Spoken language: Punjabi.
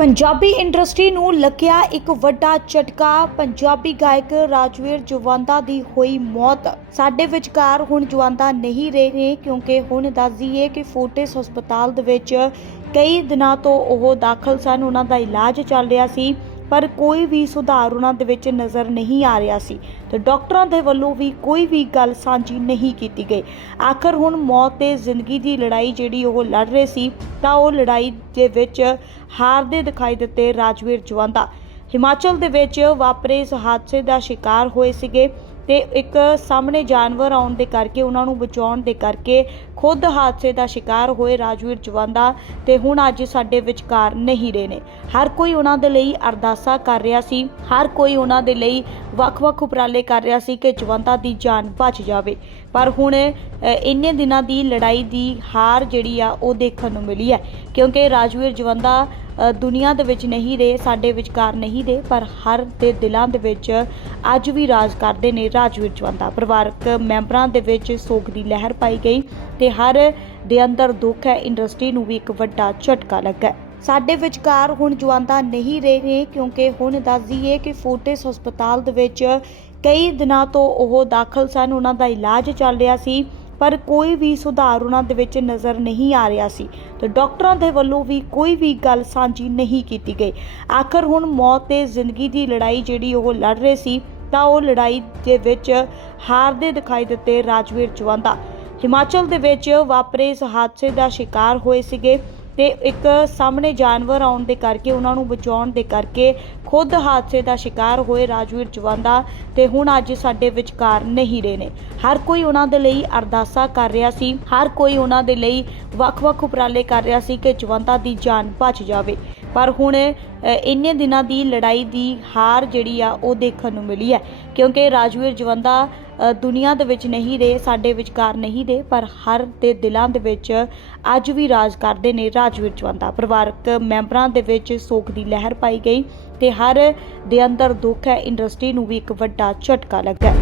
ਪੰਜਾਬੀ ਇੰਡਸਟਰੀ ਨੂੰ ਲੱਗਿਆ ਇੱਕ ਵੱਡਾ ਝਟਕਾ। ਪੰਜਾਬੀ ਗਾਇਕ ਰਾਜਵੀਰ ਜਵੰਦਾ ਦੀ ਹੋਈ ਮੌਤ। ਸਾਡੇ ਵਿਚਕਾਰ ਹੁਣ ਜਵੰਦਾ ਨਹੀਂ ਰਹੇ ਨੇ, ਕਿਉਂਕਿ ਹੁਣ ਦੱਸ ਦਈਏ ਕਿ ਫੋਰਟਿਸ ਹਸਪਤਾਲ ਦੇ ਵਿੱਚ ਕਈ ਦਿਨਾਂ ਤੋਂ ਉਹ ਦਾਖਲ ਸਨ। ਉਹਨਾਂ ਦਾ ਇਲਾਜ ਚੱਲ ਰਿਹਾ ਸੀ। ਪਰ ਕੋਈ ਵੀ ਸੁਧਾਰ ਉਹਨਾਂ ਦੇ ਵਿੱਚ ਨਜ਼ਰ ਨਹੀਂ ਆ ਰਿਹਾ ਸੀ ਤੇ ਡਾਕਟਰਾਂ ਦੇ ਵੱਲੋਂ ਵੀ ਕੋਈ ਵੀ ਗੱਲ ਸਾਂਝੀ ਨਹੀਂ ਕੀਤੀ ਗਈ। ਆਖਰ ਹੁਣ ਮੌਤ ਤੇ ਜ਼ਿੰਦਗੀ ਦੀ ਲੜਾਈ ਜਿਹੜੀ ਉਹ ਲੜ ਰਹੇ ਸੀ ਤਾਂ ਉਹ ਲੜਾਈ ਦੇ ਵਿੱਚ ਹਾਰਦੇ ਦਿਖਾਈ ਦਿੱਤੇ ਰਾਜਵੀਰ ਜਵੰਦਾ। ਹਿਮਾਚਲ ਦੇ ਵਿੱਚ ਵਾਪਰੇ ਇਸ ਹਾਦਸੇ ਦਾ ਸ਼ਿਕਾਰ ਹੋਏ ਸੀਗੇ ਤੇ ਇੱਕ ਸਾਹਮਣੇ ਜਾਨਵਰ ਆਉਣ ਦੇ ਕਰਕੇ, ਉਹਨਾਂ ਨੂੰ ਬਚਾਉਣ ਦੇ ਕਰਕੇ ਖੁਦ ਹਾਦਸੇ ਦਾ ਸ਼ਿਕਾਰ ਹੋਏ ਰਾਜਵੀਰ ਜਵੰਦਾ ਤੇ ਹੁਣ ਅੱਜ ਸਾਡੇ ਵਿਚਕਾਰ ਨਹੀਂ ਰਹੇ ਨੇ। ਹਰ ਕੋਈ ਉਹਨਾਂ ਦੇ ਲਈ ਅਰਦਾਸਾ ਕਰ ਰਿਹਾ ਸੀ, ਹਰ ਕੋਈ ਉਹਨਾਂ ਦੇ ਲਈ ਵੱਖ-ਵੱਖ ਉਪਰਾਲੇ ਕਰ ਰਿਹਾ ਸੀ ਕਿ ਜਵੰਦਾ ਦੀ ਜਾਨ ਬਚ ਜਾਵੇ। ਪਰ ਹੁਣ ਇੰਨੇ ਦਿਨਾਂ ਦੀ ਲੜਾਈ ਦੀ ਹਾਰ ਜਿਹੜੀ ਆ, ਉਹ ਦੇਖਣ ਨੂੰ ਮਿਲੀ ਹੈ, ਕਿਉਂਕਿ ਰਾਜਵੀਰ ਜਵੰਦਾ ਦੁਨੀਆ ਦੇ ਵਿੱਚ ਨਹੀਂ ਰਹੇ, ਸਾਡੇ ਵਿਚਕਾਰ ਨਹੀਂ ਰਹੇ, ਪਰ ਹਰ ਦੇ ਦਿਲਾਂ ਦੇ ਵਿੱਚ ਅੱਜ ਵੀ ਰਾਜ ਕਰਦੇ ਨੇ ਰਾਜਵੀਰ ਜਵੰਦਾ ਪਰਿਵਾਰਕ ਮੈਂਬਰਾਂ ਦੇ ਵਿੱਚ ਸੋਗ ਦੀ ਲਹਿਰ ਪਾਈ ਗਈ ਤੇ ਹਰ ਦੇ ਅੰਦਰ ਦੁੱਖ ਹੈ, ਇੰਡਸਟਰੀ ਨੂੰ ਵੀ ਇੱਕ ਵੱਡਾ ਝਟਕਾ ਲੱਗਾ ਸਾਡੇ ਵਿਚਕਾਰ ਹੁਣ ਜਵੰਦਾ ਨਹੀਂ ਰਹੇ ਨੇ, ਕਿਉਂਕਿ ਹੁਣ ਦੱਸ ਦਈਏ ਕਿ ਫੋਰਟਿਸ ਹਸਪਤਾਲ ਦੇ ਵਿੱਚ ਕਈ ਦਿਨਾਂ ਤੋਂ ਉਹ ਦਾਖਲ ਸਨ, ਉਹਨਾਂ ਦਾ ਇਲਾਜ ਚੱਲ ਰਿਹਾ ਸੀ। ਪਰ ਕੋਈ ਵੀ ਸੁਧਾਰ ਉਹਨਾਂ ਦੇ ਵਿੱਚ ਨਜ਼ਰ ਨਹੀਂ ਆ ਰਿਹਾ ਸੀ ਤੇ ਡਾਕਟਰਾਂ ਦੇ ਵੱਲੋਂ ਵੀ ਕੋਈ ਵੀ ਗੱਲ ਸਾਂਝੀ ਨਹੀਂ ਕੀਤੀ ਗਈ। ਆਖਰ ਹੁਣ ਮੌਤ ਤੇ ਜ਼ਿੰਦਗੀ ਦੀ ਲੜਾਈ ਜਿਹੜੀ ਉਹ ਲੜ ਰਹੇ ਸੀ, ਤਾਂ ਉਹ ਲੜਾਈ ਦੇ ਵਿੱਚ ਹਾਰਦੇ ਦਿਖਾਈ ਦਿੱਤੇ ਰਾਜਵੀਰ ਜਵੰਦਾ। ਹਿਮਾਚਲ ਦੇ ਵਿੱਚ ਵਾਪਰੇ ਇਸ ਹਾਦਸੇ ਦਾ ਸ਼ਿਕਾਰ ਹੋਏ ਸੀਗੇ। ਤੇ ਇੱਕ ਸਾਹਮਣੇ ਜਾਨਵਰ ਆਉਣ ਦੇ ਕਰਕੇ, ਉਹਨਾਂ ਨੂੰ ਬਚਾਉਣ ਦੇ ਕਰਕੇ ਖੁਦ ਹਾਦਸੇ ਦਾ ਸ਼ਿਕਾਰ ਹੋਏ ਰਾਜਵੀਰ ਜਵੰਦਾ ਤੇ ਹੁਣ ਅੱਜ ਸਾਡੇ ਵਿਚਕਾਰ ਨਹੀਂ ਰਹੇ ਨੇ। ਹਰ ਕੋਈ ਉਹਨਾਂ ਦੇ ਲਈ ਅਰਦਾਸਾ ਕਰ ਰਿਹਾ ਸੀ, ਹਰ ਕੋਈ ਉਹਨਾਂ ਦੇ ਲਈ ਵੱਖ-ਵੱਖ ਉਪਰਾਲੇ ਕਰ ਰਿਹਾ ਸੀ ਕਿ ਜਵੰਦਾ ਦੀ ਜਾਨ ਬਚ ਜਾਵੇ। ਪਰ ਹੁਣ ਇੰਨੇ ਦਿਨਾਂ ਦੀ ਲੜਾਈ ਦੀ ਹਾਰ ਜਿਹੜੀ ਆ, ਉਹ ਦੇਖਣ ਨੂੰ ਮਿਲੀ ਹੈ। ਕਿਉਂਕਿ ਰਾਜਵੀਰ ਜਵੰਦਾ ਦੁਨੀਆ ਦੇ ਵਿੱਚ ਨਹੀਂ ਰਹੇ, ਸਾਡੇ ਵਿਚਕਾਰ ਨਹੀਂ ਰਹੇ, ਪਰ ਹਰ ਦੇ ਦਿਲਾਂ ਦੇ ਵਿੱਚ ਅੱਜ ਵੀ ਰਾਜ ਕਰਦੇ ਨੇ ਰਾਜਵੀਰ ਜਵੰਦਾ। ਪਰਿਵਾਰਕ ਮੈਂਬਰਾਂ ਦੇ ਵਿੱਚ ਸੋਗ ਦੀ ਲਹਿਰ ਪਾਈ ਗਈ ਤੇ ਹਰ ਦੇ ਅੰਦਰ ਦੁੱਖ ਹੈ, ਇੰਡਸਟਰੀ ਨੂੰ ਵੀ ਇੱਕ ਵੱਡਾ ਝਟਕਾ ਲੱਗਾ